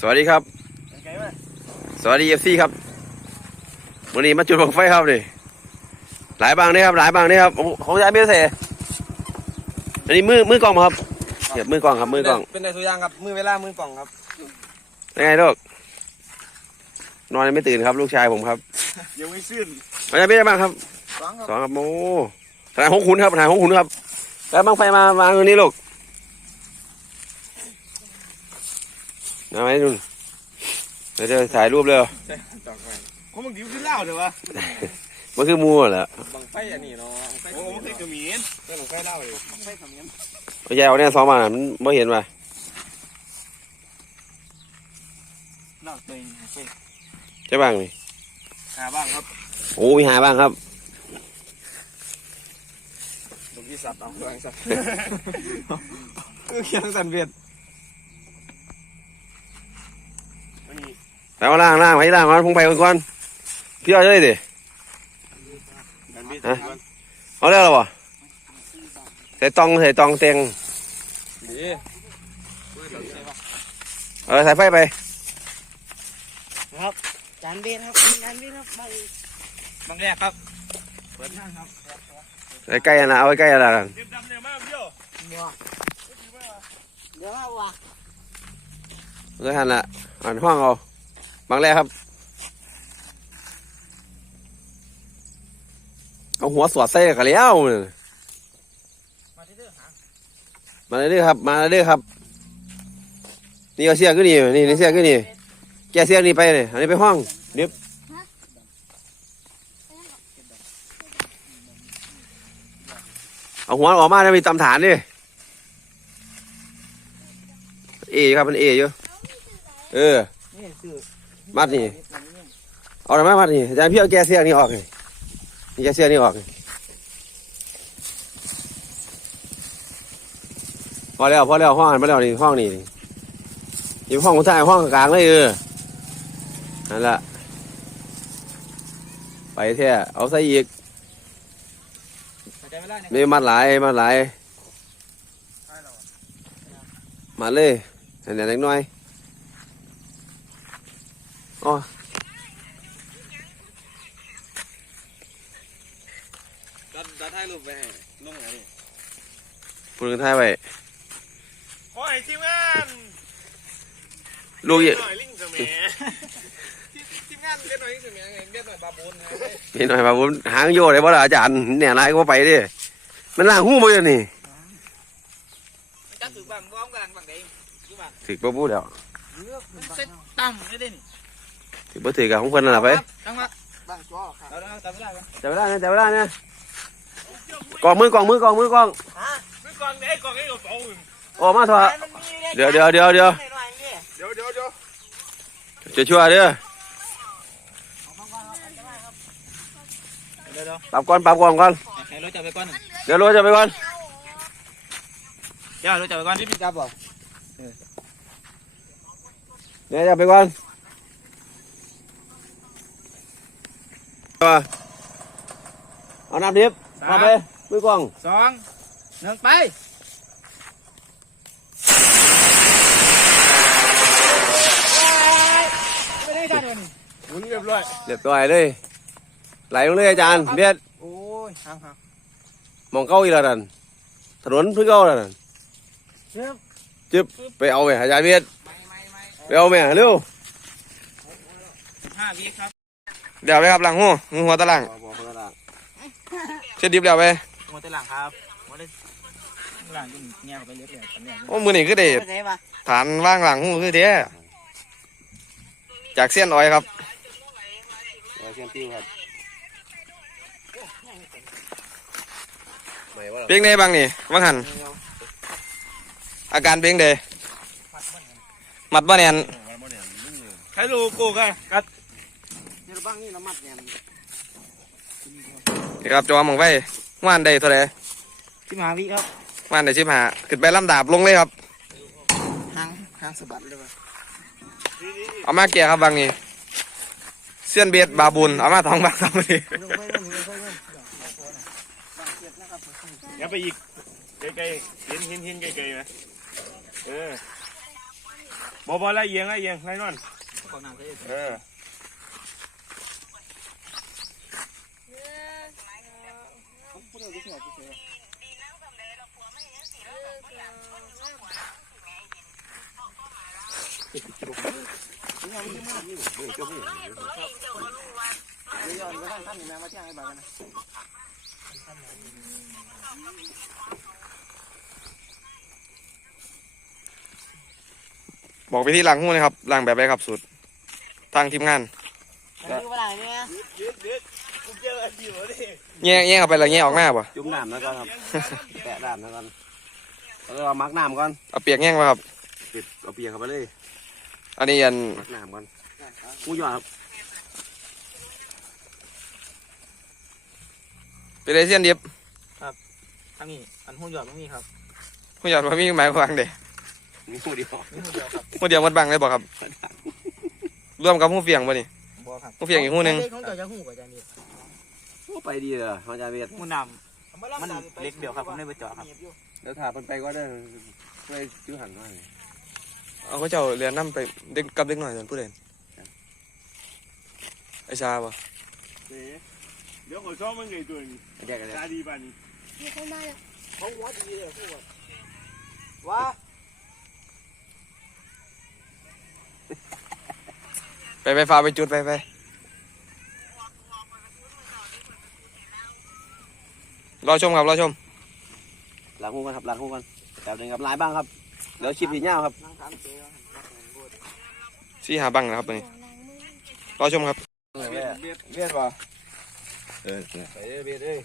สวัสดีครับไกลไหมสวัสดีเอฟซีครับวันนี้มาจุดบังไฟครับนี่หลายบางนี่ครับ หลายบางนี่ครับของของยายเบี้ยเสอันนี้มือมือกล้องมาครับเก็บมือกล้องครับมือกล้องเป็นในตัวอย่างครับมือเวลามือกล่องครับยังไงลูกนอนยังไม่ตื่นครับ ลูกชายผมครับยังไม่ซื่นของยายเบี้ยบ้างครับสองครับสองครับโอ้ถ่ายหงขุนครับถ่ายหงขุนครับแล้วบังไฟมาวางตรงนี้ลูก เอาไหมนุ่นเดี๋ยวจะถ่ายรูปเลยจอกไปเขามึงดิ้วขึ้นเล่าเดี๋ยววะมันคือมูเหรอบังไฟอันนี้เนาะโอ้มันคือกระมีนเป็นบังไฟเล่าเลยบังไฟขมิ้นเอาแยกเอาเนี่ยซ้อมมามันไม่เห็นว่ะเล่าเต็งไฟใช่บ้างนี่หาบ้างครับโอ้มีหาบ้างครับลูกที่สัตว์เอาเครื่องสัตว์คือเคียงสันเวียด ไปเอาล่างล่างไปล่างก่อนพงไปก่อนพี่เอาเลยดิกันบีเอาแล้วเหรอวะใส่ตองใส่ตองเต็งดีเออใส่ไฟไปจานเบนครับจานเบนครับบางบังแรกครับเปิดทางครับใส่ใกล้อันนะเอาไว้ใกล้อันนะกันเต็มดำเนี่ยมากเพี่ยวบัวเดี๋ยวเอาว่ะเลยหันละหันห้องเอา บางแรกครับ เอาหัวสวดใส่กันแล้วมาเด้อหามาเรื่อยๆครับ มาเรื่อยๆครับ นี่เอาเสียก็นี่นี่นี่เสียก็นี่ แกเสียนี่ไปเลยอันนี้ไปห้องเดี๋ยวเอาหัวออกมาแล้วมีตำฐานดิเอครับมันเออยู่เออ มัดนี่เอาอะไรมามัดนี่อาจารย์พี่เอาแกเสียนี่ออกนี่นี่แกเสียนี่ออกนี่พอแล้วพอแล้วห้องหันมาแล้วนี่ห้องนี่นี่ห้องคนไทยห้องกลางเลยเออนั่นแหละไปแท้เอาใส่อีกใจเวลาเนี่ยไม่มัดหลายมัดหลายมัดเลยอันนี้เล็กน้อย อ๋อดันดันถ่ายรูปไปให้ลงไหนนี่พูดกันไทยไว้ขอให้ทีมงานลูกหอีน่อยลิงเสมทีมงานเบี้ยหน่อยลิงเสมไงเบี้ยหน่อยบาบูนไงนี่หน่อยว่าผมหางโยเลยบ่ล่ะอาจารย์เนี่ยนายก็ไปดิมันล่างหูบ่อยู่นี่จัดถือบังบ้องกำลังบังเด้งดูบังถึกบ่พูดแล้วเซ็ตตั้มไม่ได้นี่ ถึกบ่ถึกกับของเพิ่นนั่นล่ะไปตั้งมาบังจ้อครับเราเราจำไม่ได้กันจับเวลานะจับเวลานะกองมือกองมือกองมือกองมือกองไอ้กองไอ้กระเป๋าออกมาเถอะเดี๋ยวเดี๋ยวเดี๋ยวเดี๋ยวเดี๋ยวเดี๋ยวเดี๋ยวจะช่วยเด้อเดี๋ยวเดี๋ยวปรับก่อนปรับก่อนก่อนให้รถจับไปก่อนเดี๋ยวรถจะไปก่อนเดี๋ยวรถจับไปก่อนที่พี่จับบ่เดี๋ยวจะไปก่อน เอาเอาน้ำดิบมาไปมือกองสองหนึ่งไปไม่ได้จัดเลยหมุนเรียบร้อยเรียบร้อยเลย ไหลลงเลยอาจารย์เบียดโอ้ยห่างห่างมองเก้าอีแล้วนั่นถนนเพื่อเก้าแล้วนั่นจึ๊บไปเอาไปอาจารย์เบียดไม่ไม่ไม่ไปเอาแม่เร็วห้าวิครับ เดี๋ยวไปครับหลังหูหัวตะลังเช็ดดิบเดี๋ยวไปหัวเตหลังครับหัวเตหลังกินเงี้ยเข้าไปเรียบเลยกันเนี่ยโอ้มือนี่คือเด็ดไปไหนวะฐานว่างหลังหูคือเด้จากเส้นอ้อยครับเส้นติ้วครับเพียงใดบ้างนี่ว่างหันอาการเพียงใดมัดบ่แน่นใครรู้กูกันกัดเดี๋ยว บ้างนี่ละมัดเนี่ยนี่ครับจอมองไว้ว่านใดเท่าไรที่มาวิครับว่านใดชิบหาขึ้นไปลำดาบลงเลยครับหางหางสะบัดเลยวะเอามาแก่ครับบางนี่เส้ยนเบียดบาบุญเอามาทองบางครับนี่อย่าไปอีกไกลๆเห็นเห็นเห็นไกลๆนะเออบอบอไล่เอียงไล่เอียงไล่นอนของน้ำใส่เออ ผู้เดียวผู้เดียวผู้เดียว เดี๋ยวไปทางท่านนี่นะมาเที่ยงให้ บ้านกันนะบอกไปที่ล้างหูนะครับล้างแบบไรครับสุด ทางทีมงานอันนี้เวลาเนี่ยยืดยืดกูเจออะไรอยู่วะนี่แง่แง่เข้าไปแล้วแง่ออกหน้าป่ะจุ่มน้ำแล้วก็ครับ แตะน้ำแล้วกันแล้วก็มักน้ำก่อน เอาเปียกแง่มาครับปิดเอาเปียกเข้าไปเลย อันนี้อันมักน้ำก่อนหมูหยอดครับไปเลยเส้นเดียบทางนี้อันหุ่นยอดไม่มีครับผู้หยอดว่ามีหมายความเด็มีหมูเดียวมีหุ่นเดียวครับผู้เดียวหมดบังเลยบอกครับร่วมกับผู้เฟียงป่ะนี่บัวครับผู้เฟียงอีกหูหนึงของเจ้าจะหูกว่าจานี่โอ้ไปดีเลยเขาจะเบียดหุ่นดำมันเล็กเดียวครับผมได้ไปจอดครับเดี๋ยวถามมันไปก็ได้ไปซื้อหันมาเอาเขาเจ้าเรียนน้ำไปเด็กกับเด็กหน่อยส่วนผู้เล่นไอชาป่ะเดี๋ยวขอซ้อมมันไงตัวนี้แยกกันเลยตาดีป่านนี้เขาหัวดีเลยพูดว่าไปไปฟ้าไปจุดไปไปรอชมครับรอชมล้างหูกันครับล้างหูกันแต่เดินกับลายบ้างครับ เดี๋ยวชิปสีเงาครับนั่งถามเจ๊สี่หาบังนะครับนี่รอชมครับเบียดเบียดป่ะเออไปเบียดเลย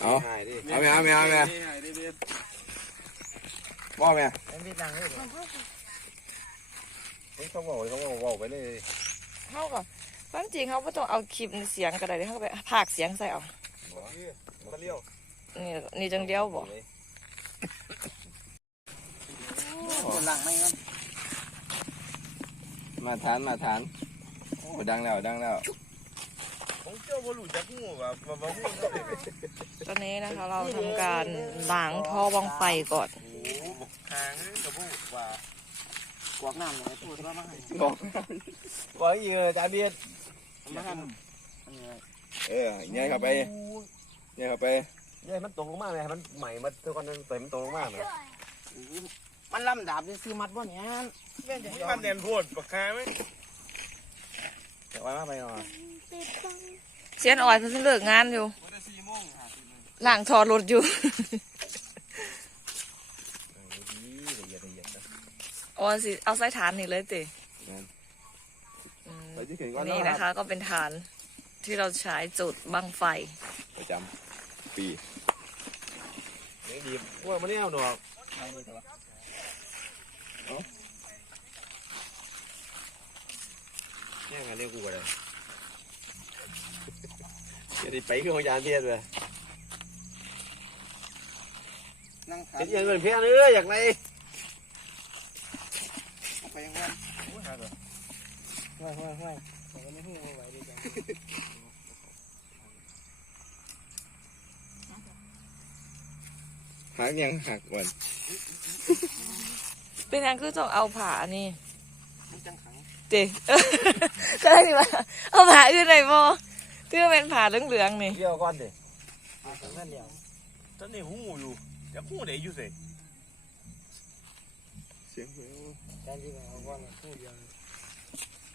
เอาหายดิเอาไหมเอาไหมเอาไหมบ่ไหมเป็นพี่ดังเลยเขาบอกเขาบอกบอกไปเลยเขาก็ความจริงเขาไม่ต้องเอาคลิปเสียงก็ได้เดี๋ยวเขาไปพากเสียงใส่เอามาเลี้ยวนี่นี่จังเดียวบอก คนหลังไม่งั้นมาทานมาทานโอ้ดังแล้วดังแล้วผมเจ้าบอลูจักงูแบบแบบงูตอนนี้นะคะเราทำการล้างท่อวังไฟก่อนหางกับผู้ว่ากวกน้ำเลยพูดว่ามาให้บอกบอกอีกเลยจ้าเบียดมาให้เออเงี้ยเข้าไปเงี้ยเข้าไปเนี่ยมันตกลงมาเลยมันใหม่มาทุกคนเต็มตกลงมาเลย มันลำดาบจะซื้อมัดบ่เนี่ยมันแนนโพดปากกาไหมเดี๋ยวไว้มาไปหน่อยเสียนอ่อยเพิ่งเลิกงานอยู่ล้างท่อรถอยู่อ๋อสิเอาใส่ฐานนี่เลยติอืมไปที่ถึงก่อนนี่นะคะ ก็เป็นฐานที่เราใช้จุดบังไฟประจำปียังดีพวกมันไม่เอาหนอก เนี่ยงานเรียกกูอะไรจะได้ไปขึ้นของยานเพียรเลยนั่งถามเห็นยังเงินเพียรเลยอยากไรไปยังไงห้วยห้วยห้วยผมก็ไม่หูไหวดีจังหักยังหักวัน เป็นทางคือต้องเอาผ่านี่มันจังขังเจจะได้ดีว่าเอาผ่าอื่นไหนบ่ที่มันเป็นผ่าเหลืองๆนี่เกี่ยวก่อนดินั่นเดียวตอนนี้หูอยู่อยากหูไหนอยู่สิเสียงการที่เอาว่าหูเดียว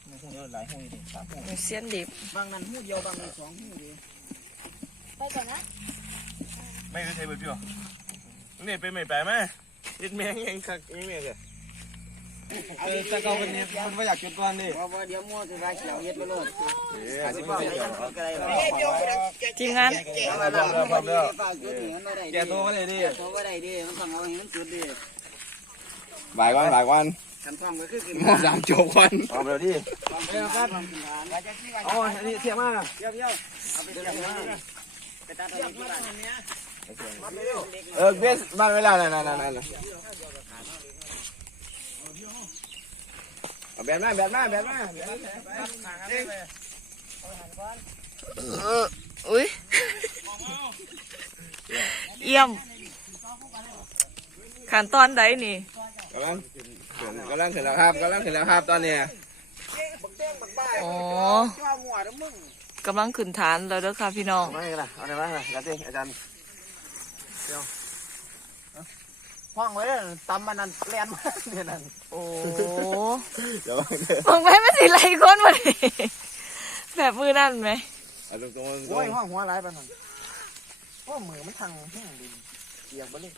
มันหูเดียวหลายหูดิสามหูมีเสียนดิบบางนั้นหูเดียวบางนั้นสองหูเดียวไปก่อนนะไม่ได้ใช้เบอร์พี่หรอเนี่ยไปไม่ไปไหม ยึดแมงยังคักยังแมงเลยเออจะเกาเป็นเนี่ยมันไม่อยากจุดก่อนดิเพราะว่าเดี๋ยวมั่วจะได้เขียวเย็ดไปเลยหาสิบเปอร์เซ็นต์ทีมงานแกตัวมาเลยดิตัวก็ได้ดิมันต้องเอาให้มันสุดดิบ่ายก่อนบ่ายก่อนขันความก็คือกินหม้อสามจบก่อนเอาไปดิความเป็นการความกินทานอ๋ออันนี้เสียมากเที่ยวเที่ยวเอาไปเที่ยวไปตัดเอาที่บ้าน เออเบสบ้านเวลานั่นนั่นนั่นนั่นเอาแบบนั้นแบบนั้นแบบนั้นเอออุ้ยเยี่ยมขั้นตอนใดนี่แบบนั้นกำลังขึ้นแล้วครับกำลังขึ้นแล้วครับตอนนี้บักแดงบักบ้าอ๋อจ้าหัวแล้วมึงกำลังขึ้นฐานแล้วเด้อค่ะพี่น้องไม่กันนะเอาไหนมาอาจารย์ อาจารย์ห้องไว้เลยตำมันนั่นแลนมาเนี่ยนั่นโอ้เดี๋ยวมองไปไม่สิไรคนมาดิแบบมือนั่นไหมเอาตรงตรงตรโอ้ยงห้องหัวร้ายไปหน่อยโอ้มือมันทางแห้งดินเกียบไปเลย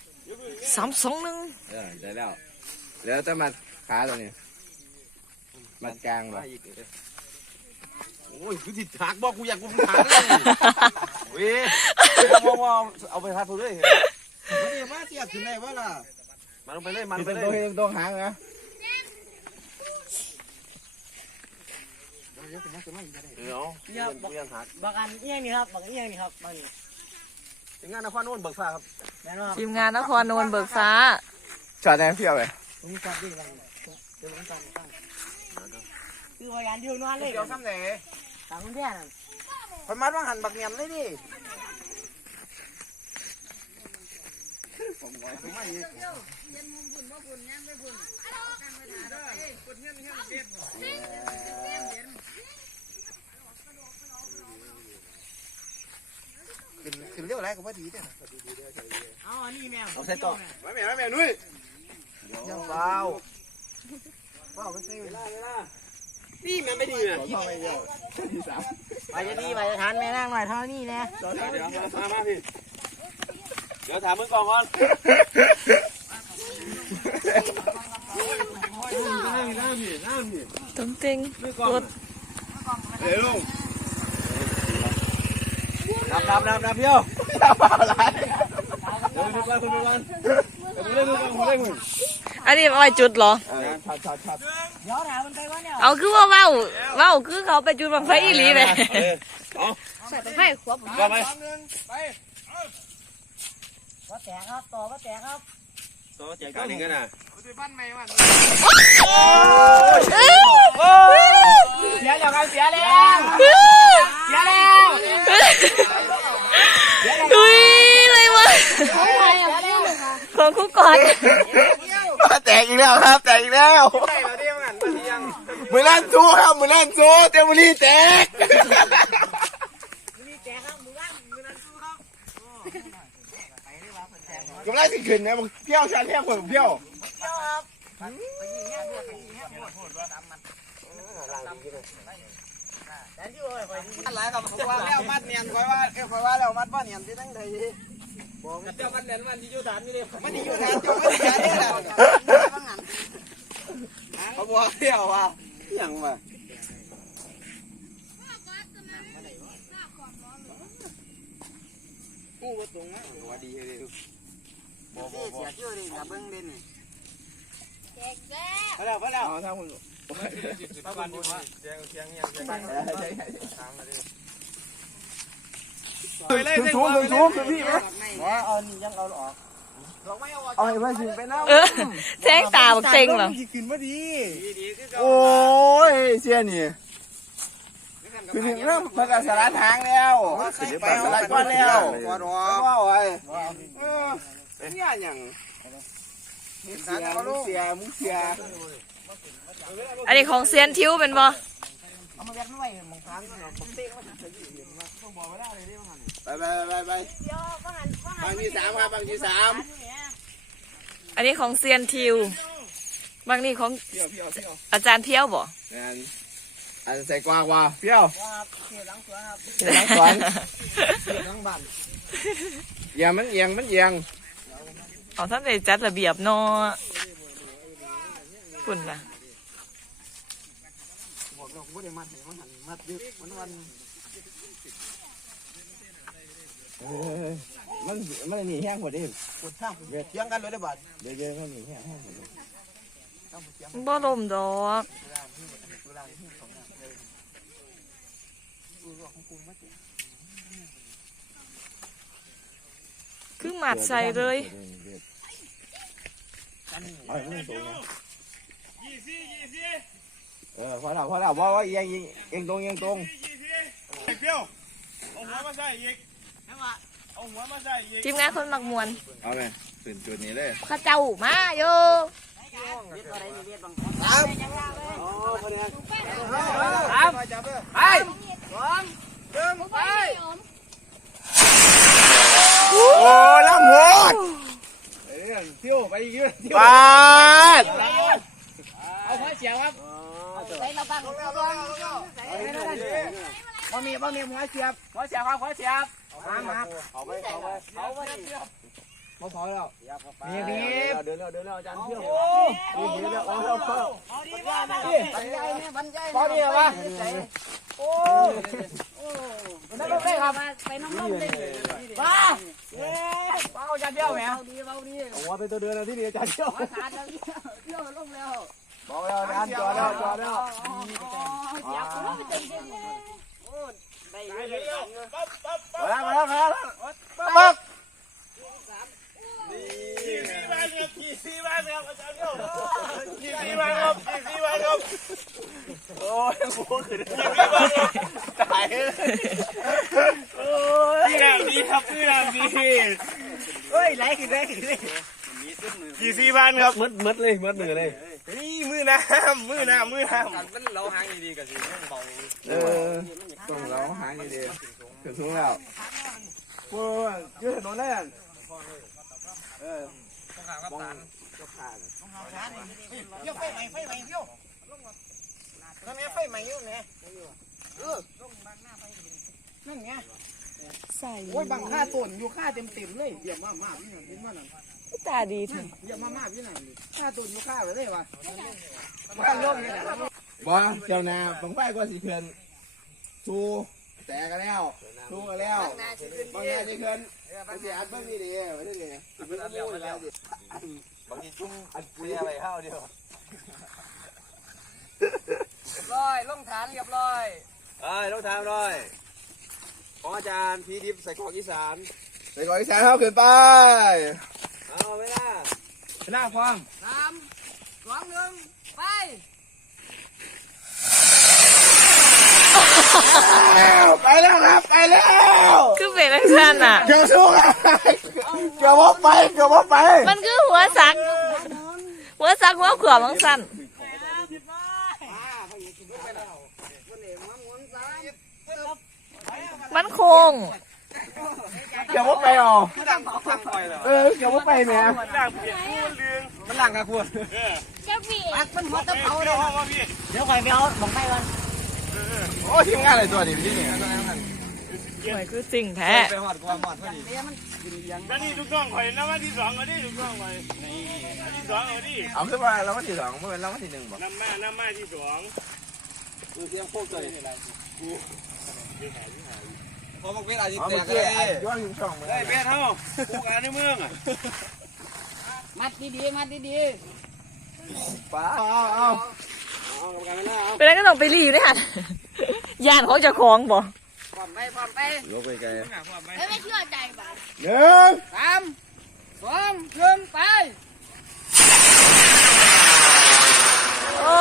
สามสองหนึ่งเออได้แล้วแล้วจะมาขาตัวนี้มัดกลางบ่โอ้ย คือติดหักบอกกูอยากกูหักเลยเว้ยว่าว่าเอาไปทัดตัวเลยมันนี่มาเสียบถึงไหนวะล่ะมันลงไปเลยมันที่ไปตรงเลตรงยที่ตรงหางนะเดี๋ยวเป็นนักเสียมาอีกก็ได้เดี๋ยวกูยังหักบางอันเอียงนี่ครับบางเอียงนี่ครับบางถึงงานนครนู่นเบิกฟ้าครับแน่นอนทีมงานนครนนท์เบิกฟ้าจอดแดงเพียวเลยผมจับดีบางเดี๋ยวผมจับตั้งคือว่ายันอยู่นอนเลยเดี๋ยวซ้ำไหน ตามคุณแท้นั่นคนมัดว่าหันบักเนียมเลยดิขึ้นขึ้นเร็วไรก็ว่าดีเด้อเอาอันนี้แมวเอาใส่ต่อไม่แม่ไม่แม่นุ้ยยังเบาเบาไม่ใช่เวลาเวลา นี่มันไม่ดีนะขอท่อไม่เดียวที่สามไปจะดีไปจะทานแม่นั่งหน่อยเท่านี้นะเดี๋ยวเดี๋ยวมามาพี่เดี๋ยวถามมึงก่อนก่อนตุ้มติงรถเดี๋ยวลุงนับนับนับนับเพี้ยวเดี๋ยวดูกันดูกันเดูเล่นดูกันดูเล่น อันนี้เอาไว้จุดเหรอ ชัดชัดชัดเดี๋ยวถามมันไปว่าเนี่ยเอาคือว่าเว้าเว้าคือเขาไปจุดบังไฟอีหลีไหมใส่ไปไฟขวบก็ไหมว่าแตกครับต่อว่าแตกครับตัวแจกการนี้กันนะเสียแล้วครับเสียแล้วเสียแล้ว อุ้ยเลยวะของคุกก่อน แตกอีกแล้วครับแตก อีกแล้วมือลั่นสู้ครับมือลั่นสู้เต็มมือนี่แตกกำลังสิขึ้นนะมึงเที่ยวชันเที่ยวคนเที่ยวอะไรครับผมว่าแล้วมัดเนียนคอยว่าเอ้คอยว่าแล้วมัดว่าเนียนที่ตั้งใจบอกเจ้ามันเนียนมันที่อยู่ฐานนี่เลยมันที่อยู่ฐานเจ้ามันที่ฐานนี่แหละ เขาบอกเที่ยวว่าอย่างวะกู้ตรงนะว่าดีเลยบ่บ่บ่เสียชื่อดิกับเบิ้งเด่นพอแล้วพอแล้วเอาถ้าคุณประมาณนี้ว่าถึงสูงถึงสูงถึงพี่ไหมว่าเอานี่ยังเอาออก เราไม่เอาเอาให้เพื่อนสิไปน้เออแจ้งตาบักเต็งเหรอขึ้นมาดีดีคือำโอ้ยเสียนี่คือถึงเริ่มพักสารทางแล้วไปสารก้อนแล้วก้อนหัวว่าไว้เนี่ยอย่างเสียมึงเสียมึงเสียอันนี้ของเซียนทิวเป็นบ่เอามาแบกไม่ไหวมองทางผมเตะมาถึงจะยืนมาต้องบอกไม่ได้เลยเนี่ยมัน ไปไปไปไปบางที่สามครับบางที่สามอันนี้ของเซียนทิว บางนี่ของเพี้ยวเพี้ยวเพี้ยวอาจารย์เพียวบ่งานอันใส่กวางว่าเพี้ยวว่าเขียนหลังสวนครับเดี๋ยวนั่งสอนเขียนหลังบ้านเอียงมันเอียงมันเอียงของท่านได้จัดระเบียบเนาะคุณล่ะบอกเราไม่ได้มัดมันหันมัดยึดมันวัน เออมันมันหนีแห้งหมดดิปวดข้างเถียงกันเลยได้บัดเดี๋ยวเดี๋ยวมันหนีแห้งแห้งหมดดิบ่ลมดอกคือหมัดใส่เลยเอาให้มันสูงนะเออพอแล้วพอแล้วว่าว่าเอียงเอียงเอียงตรงเอียงตรงเพี้ยวเอาหัวมาใส่อีก เอาหัวมาใส่อีกทีมงานคนมักมวนเอาไหมขึ้นจุดนี้เลยเข้าเจ้ามาโยโอ้ลำโหดเที่ยวไปอีกเยอะปาดเอาไฟเสียครับบ่ มีบ่มีหัวเสียบไฟเสียครับไฟเสียบมามาเอาไปเอาไปเอาไปมาพอแล้วมีมีเดินแล้วเดินแล้วอาจารย์เที่ยวมีแล้วเอาเอาเอาพอดีเหรอวะโอ้นั่นก็ได้ครับไปน้ำร่มเลยมาเบาจันเดียวแหมผมว่าเป็นตัวเดินที่นี่อาจารย์เที่ยวขาดแล้วเที่ยวลงแล้วบอกแล้วอาจารย์จอดแล้วจอดแล้ว อยากรู้ว่าเป็นยังไงมาแล้วมาแล้วมาแล้วขี่ซีบ้านครับขี่ซีบ้านครับอาจารย์โยขี่ซีบ้านครับขี่ซีบ้านครับโอ้ยโอ้ขึ้นขี่ซีบ้านครับตายนี่แหละดีครับนี่แหละดีเฮ้ยไหลขึ้นไหลขึ้นเลยขี่ซีบ้านครับมัดมัดเลยมัดหนึ่งเลยนี่มือน้ำมือน้ำมือน้ำมันเราหางดีกับสิเบาเออ ต้องเราหางดีถึงสูงแล้วโอ้ยยืดถนนได้ยังเออเที่ยวไฟใหม่ไฟใหม่เที่ยวนั่นไงไฟใหม่อยู่ไงเออนั่นไงใส่โอ้ยบังค่าต้นอยู่ค่าเต็มเต็มเลยเยี่ยมมากมากนี่เห็นมั้ยนั่นตาดีถึงเยี่ยมมากมากนี่นั่นค่าต้นอยู่ค่าไปเลยวะบ้านร่มเนี่ยบอเจ้านาบังไฟก็สิเขื่อน สู้แตกกันแล้วสู้กันแล้วบางนาสิเขื่อนบางทีอัดเบิ่งนี่ดีไว้ด้วยไงอัดเบิ่งแล้วแล้วดิบางทีชุ่มอัดปุ๋ยอะไรข้าวเดียวร้อยลงฐานเรียบร้อยเอ้ยต้องทำหน่อยของอาจารย์พีดิฟใส่กรอกอีสานใส่กรอกอีสานเข้าขึ้นไปเอาไม่ได้หน้าฟังสามสองหนึ่งไป ไปแล้วครับไปแล้วคือเป็นลักษณะเกี่ยวสู้กันเกี่ยวว่าไปเกี่ยวว่าไป มันคือหัวสัก หัวสักหัวขวบมังสันมันโค้งเกี่ยวว่าไปอ๋อตั้งตั้งคอยแล้วเออเกี่ยวว่าไปแม่ด่างเปียกคู่เรืองมันหลังกับคุณเออปักมันหัวตะเผาเดี๋ยวห้องว่าพี่เดี๋ยวคอยไปเอาของไปก่อน โอ้ทีมงานอะไรตัวนี้พี่นี่หวยคือสิ่งแท้ไปหอดกว่าหอดพอดีแล้วนี่ลูกน้องข่อยน้ำมันที่สองเอาดิลูกน้องข่อยอันที่สองเอาดิเอาขึ้นมาแล้ววันที่สองเมื่อวันแล้ววันที่หนึ่งบอกน้ำมาน้ำมาที่สองคือเตรียมโคกเลยพอบอกเวลาที่เอาแตเมื่อกเลกี้ยย้อนถึงช่องมาได้เปียเท่าปลูกอันในเมืองอะมัดดีๆมัดดีป้าเอาเอา เป็นอะไรก็ต้องไปรีด้วยค่ะยานเขาจะคล้องบ่ๆพร้อมไปพร้อมไปลงไปไกลไม่เชื่อใจบ่หนึ่งสามสองหนึ่งไปโอ้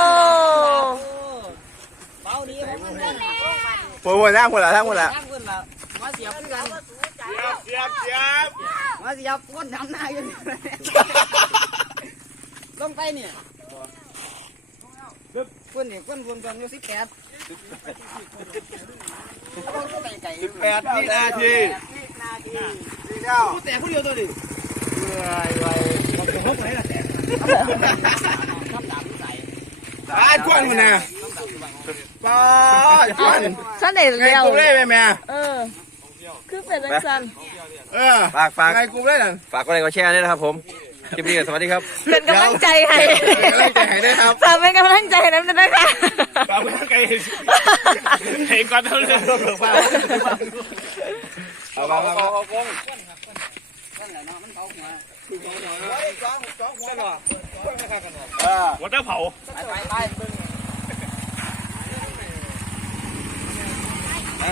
เบาดีผมมันเล่นปวดหัวหน้าหมดละทั้งหมดละตั้งขึ้นแล้วมาเสียบกันเสียบเสียบมาเสียบก้นทำหน้าอยู่ลงไปเนี่ย ก้นเนี่ยก้นวนกันอยู่สิบแปดสิบแปดวินาทีสี่เก้าแต่ผู้เดียวตัวดิเหนื่อยไปผมเขาไปละแต่ป้าจวนมันนะป้าจวนฉันเด็ดไงเร็วกูได้ไหมแม่เออคือเป็นลักษณะเออฝากฝากไงกูได้หนังฝากกดไลค์กดแชร์ด้วยนะครับผม คลิปนี้ก็สวัสดีครับเป็นกำลังใจให้เป็นกำลังใจให้ด้วยครับฝากเป็นกำลังใจให้นั้นด้วยนะคะปากไก่เห็นก่อนเท่านั้นเอาเอาเอาเอานั่นแหละเนาะมันเผาหัวเออวัดตะเผาไปไปไป